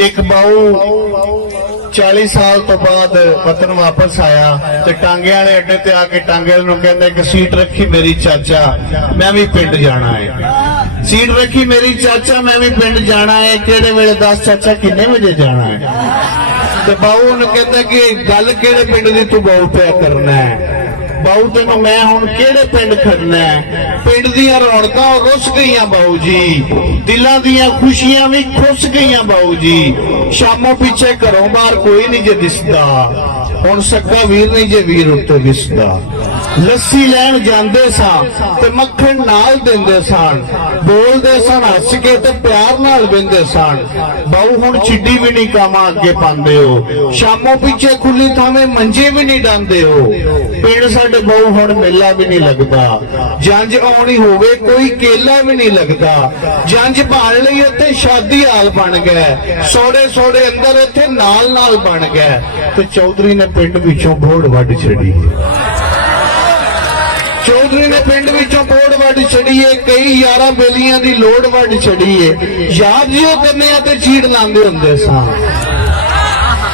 एक बाऊ 40 साल तो बाद वतन वापस आया ते टांगे वाले अड्डे ते आके टांगे नूं कहंदा एक सीट रखी मेरी चाचा मैं भी पिंड जाना है। सीट रखी मेरी चाचा मैं भी पिंड जाना है। किहड़े वेले दस चाचा किन्ने बजे जाना है। ते बाऊ नूं कहंदा कि गल किहड़े पिंड दी तू बाऊ पिया करना है। बाऊ तेन मैं हुण किहड़े पिंड खड़ना है। पिंड दियां रौनकां रुस गईयां बाऊ जी, दिलां दियां खुशियां भी खुस गईयां बाऊ जी। शामों पीछे घरों बाहर कोई नहीं जे दिसदा, हुण सक्का वीर नहीं जे वीर उत्ते दिसदा। लस्सी लैण जांदे सां ते मक्खण नाल दिंदे सन, बोलदे सन हस के ते प्यार नाल बिंदे सन। बाऊ हुण चिड्डी भी नहीं कामा अगे पांदे हो, शामों पीछे खुली थावें मंजे भी नहीं डांदे हो। पिंड साडे बाऊ हुण मेला भी नहीं लगदा, जंज आउणी होवे कोई केला भी नहीं लगदा। जंज भाण लई उत्ते शादी हाल बन गया, सोड़े सोड़े अंदर उत्ते नाल नाल बन गया। ते चौधरी ने पिंड विचों बोड़ वड्ड छड़ी। चौधरी ने पिंड विचों बोड़ वड्ड छड़ी है, कई यारा बेलियां दी लोड़ वड्ड छड़ी है। याद जियो कन्या ते चीड़ लांदे हुंदे सां,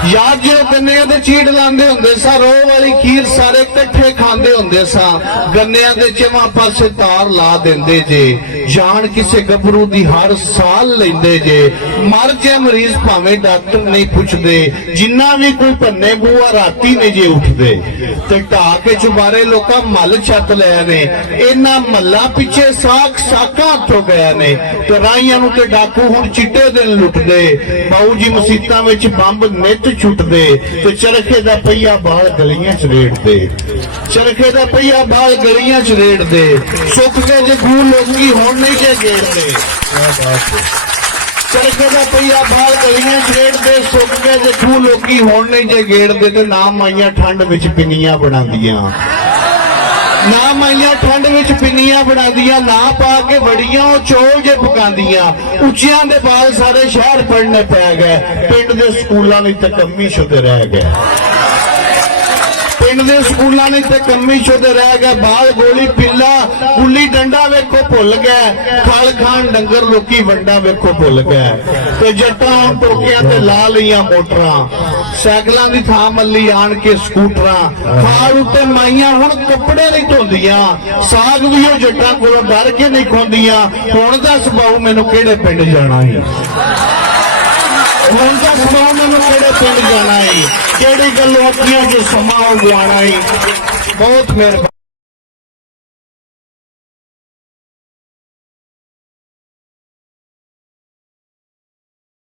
याद जो गन्निया ते चीड़ लांदे हुंदे सा, रोह वाली खीर सारे कट्ठे खांदे हुंदे सा। गन्निया दे चवा पासे तार ला देंदे जे, जान किसे गभरू दी हर साल लेंदे जे। मर जाए मरीज भावें डॉक्टर नहीं पुछदे, जिन्ना भी कोई भन्ने बूआ राती ने जे उठदे। ते ढा के चुबारे लोकां मल छत लिया ने, इन्हां मल्लां पिछे साख साकां हथों गया ने। ते राहियां नूं ते डाकू हुण चिट्टे दिन लुटदे। बाऊ जी मसीतां विच बंब नित छुटदे ते चरखे दा पहिया बाल गलियां च रेड़दे, चरखे दा पहिया बाल गलियां च रेड़दे। सुख के जे खूह लोकी हुण नहीं जे गेड़दे, चरखे दा पहिया बाल गलियां च रेड़दे। सुख के जे खूह लोकी हुण नहीं जे गेड़दे। ते ना माइयां ठंड विच पिन्नियां बनांदियां, ना माइयां ठंड विच पिन्नियां बनांदियां, ना पा के बड़ियां चौल जे पकांदियां। उच्चियां दे बाल सारे शहर पढ़ने पै गए, पिंड दे स्कूलां नहीं ते कम्मी शुद्ध रह गए। पिंड दे स्कूलां नहीं ते कम्मी शुद्ध रह गए। बाल गोली पिल्ला गुल्ली डंडा वेखो भुल गए, खल खान डंगर लोकी वंडा वेखो भुल गए। ते जट्टां हुण टोकियां ते ला लईयां मोटरां, साइकलां दी थां मल्ली आण के स्कूटरां। खाल उत्ते माइयां हुण कपड़े नहीं धोंदियां, साग भी ओ जट्टां कोलों डर के नहीं खोंदियां। हुण दस बाऊ मैनूं किहड़े पिंड जाना है, हुण दस बाऊ मैनूं किहड़े पिंड जाना है, किहड़ी गल्लों अखियां च समा गवाना है। बहुत मेहरबानी।